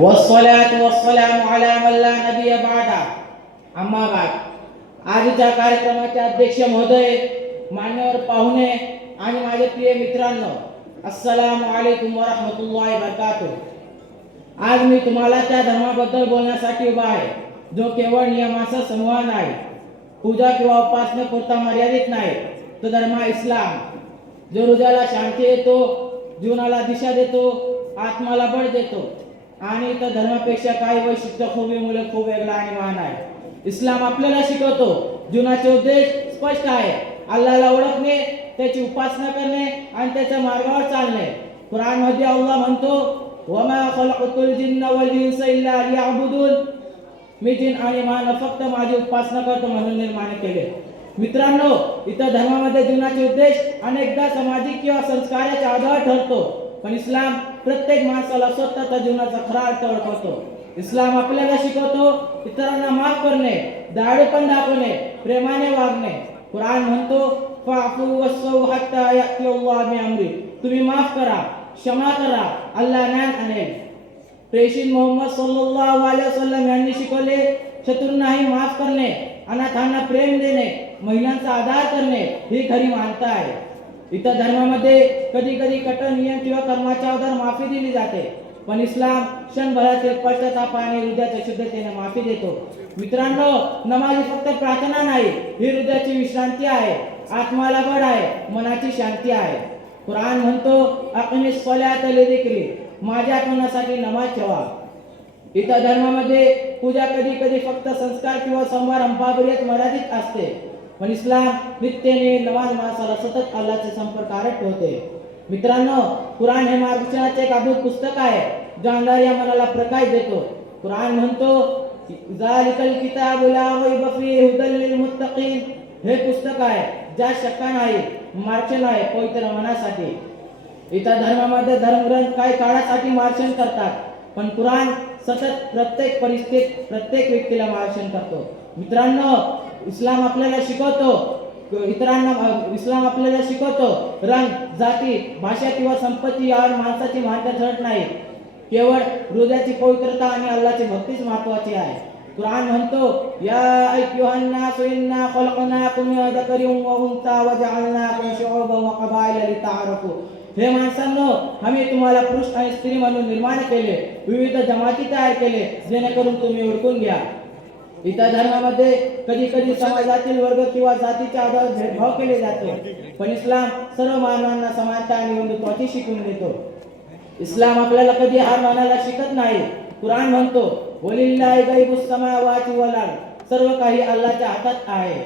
वस्सलातु वस्सलामु अला मन ला नबिय बादा अम्मा बाद। आजच्या कार्यक्रमाचे अध्यक्ष महोदय, मान्यवर पाहुणे आणि माझे प्रिय मित्रांनो, अस्सलामु अलैकुम व रहमतुल्लाहि व बरकातुहू। आज मी तुम्हाला त्या धर्माबद्दल बोलण्यासाठी उभा आहे जो केवळ नियमांचा समूह नाही, पूजा किंवा उपासनेपुरता मर्यादित नाही। तो धर्म इस्लाम, जो हृदयाला शांती देतो, जीवनाला दिशा देतो, आत्माला बळ देतो आणि इतर धर्मापेक्षा काही वैशिष्ट्य खूबीमुळे खूप वेगळा आणि महान आहे। इस्लाम आपल्याला शिकवतो जीवनाचे उद्देश स्पष्ट आहे, अल्लाहला ओळखणे, त्याची उपासना करणे आणि त्याच्या मार्गावर चालणे। कुराण मध्ये अल्लाह म्हणतो, वमा खलक़तुल जिन्ना वल इंसा इल्ला लियअबुदून, मी जिन आणि मानव फक्त माझी उपासना करतो म्हणून निर्माण केले। मित्रांनो, इतर धर्मामध्ये जीवनाचे उद्देश अनेकदा सामाजिक किंवा संस्काराच्या आधारावर ठरतो, पण इस्लाम प्रत्येक माणसाला स्वतःच्या जीवनाचा खरा अर्थ ओळखतो। इस्लाम आपल्याला शिकवतो इतरांना माफ करणे, दयाळूपण दाखवणे, प्रेमाने वागणे। कुराण म्हणतो, फाफू वस्सू हत्ता याती अल्लाह बिअमरी, तुम्ही माफ करा, क्षमा करा, अल्लाह न्याय आणेल। प्रेषित मोहम्मद सल्लल्लाहु अलैहि वसल्लम यांनी शिकवले, शत्रूंनाही माफ करणे, अनाथांना प्रेम देणे, महिलांचा आदर करणे ही खरी मानवता आहे। इतर धर्मामध्ये कधी कधी कठोर नियम किंवा कर्माच्या आधार माफी दिली जाते, पण इस्लाम क्षणभरातील पश्चाताप आणि हृदयाच्या शुद्धतेने माफी देतो। मित्रांनो, नमाज फक्त प्रार्थना नाही, ही हृदयाची विश्रांती आहे, आत्माला बळ आहे, मनाची शांती आहे। कुराण म्हणतो, अक़िमिस सलात लिज़िक्री, माझ्या आठवणासाठी नमाज ठेवा। इतर धर्मामध्ये पूजा कधी कधी फक्त संस्कार किंवा समारंभापर्यंत मर्यादित असते, पण इस्लाम नित्यने नमाज माणसाला सतत अल्लाहचे संपर्कात ठेवते। मित्रांनो, कुराण हे मार्गदर्शनाचे एक अद्भुत पुस्तक आहे, जो अंधाऱ्या मनाला प्रकाश देतो। कुराण म्हणतो, ज़ालिकल किताबु ला रैब फीहि हुदल लिल मुत्तकीन, हे पुस्तक आहे ज्यात शंका नाही, मार्गदर्शन आहे पवित्र मनासाठी। इतर धर्मामध्ये धर्मग्रंथ काही काळासाठी मार्गदर्शन करतात, पण कुराण सतत प्रत्येक परिस्थितीत प्रत्येक व्यक्तीला मार्गदर्शन करतो। मित्रांनो, इस्लाम आपल्याला शिकवतो रंग, जाती, भाषा किंवा संपत्ती यावर माणसाची मान्यता ठरत नाही, केवळ हृदयाची पवित्रता आणि अल्लाहची भक्तीच महत्त्वाची आहे। कुराण म्हणतो, या अय्युहन नास इन्ना खलक़नाकुम मिन ज़करिन व उन्सा व जअलनाकुम शुअबन व क़बाइला लितअराफू, हे माणसांनो, आम्ही तुम्हाला पुरुष आणि स्त्री म्हणून निर्माण केले, विविध जमाती तयार केले जेणेकरून तुम्ही ओळखून घ्या। इतर धर्मामध्ये कधी कधी समाजातील वर्ग किंवा जातीच्या आधारावर भेदभाव केले जाते, पण इस्लाम सर्व मानवांना समानता आणि बंधुत्वाची शिकवण देतो। इस्लाम आपल्याला कधी हार मानायला शिकत नाही। कुराण म्हणतो, वलिल्लाहि गैबुस समावाति वल अर्द, सर्व काही अल्लाहच्या हातात आहे।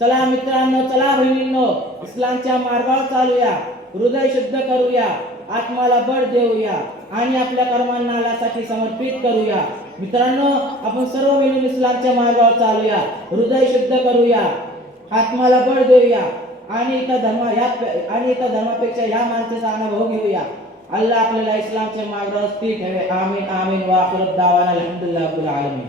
चला मित्रांनो, चला बहिणींनो, इस्लामच्या मार्गावर चालूया, हृदय शुद्ध करूया, आत्माला बळ देऊया आणि आपल्या कर्मांना अल्लाहसाठी समर्पित करूया। मित्रांनो, आपण सर्व मिळून इस्लामच्या मार्गावर चालूया, हृदय शुद्ध करूया, आत्माला बळ देऊया आणि इतर धर्मापेक्षा या मानतेचा अनुभव घेऊया। अल्लाह आपल्याला इस्लामच्या मार्गावर स्थिर ठेवे। आमीन आमीन व आखिर दावाना अल्हम्दुलिल्लाहि रब्बिल आलमीन।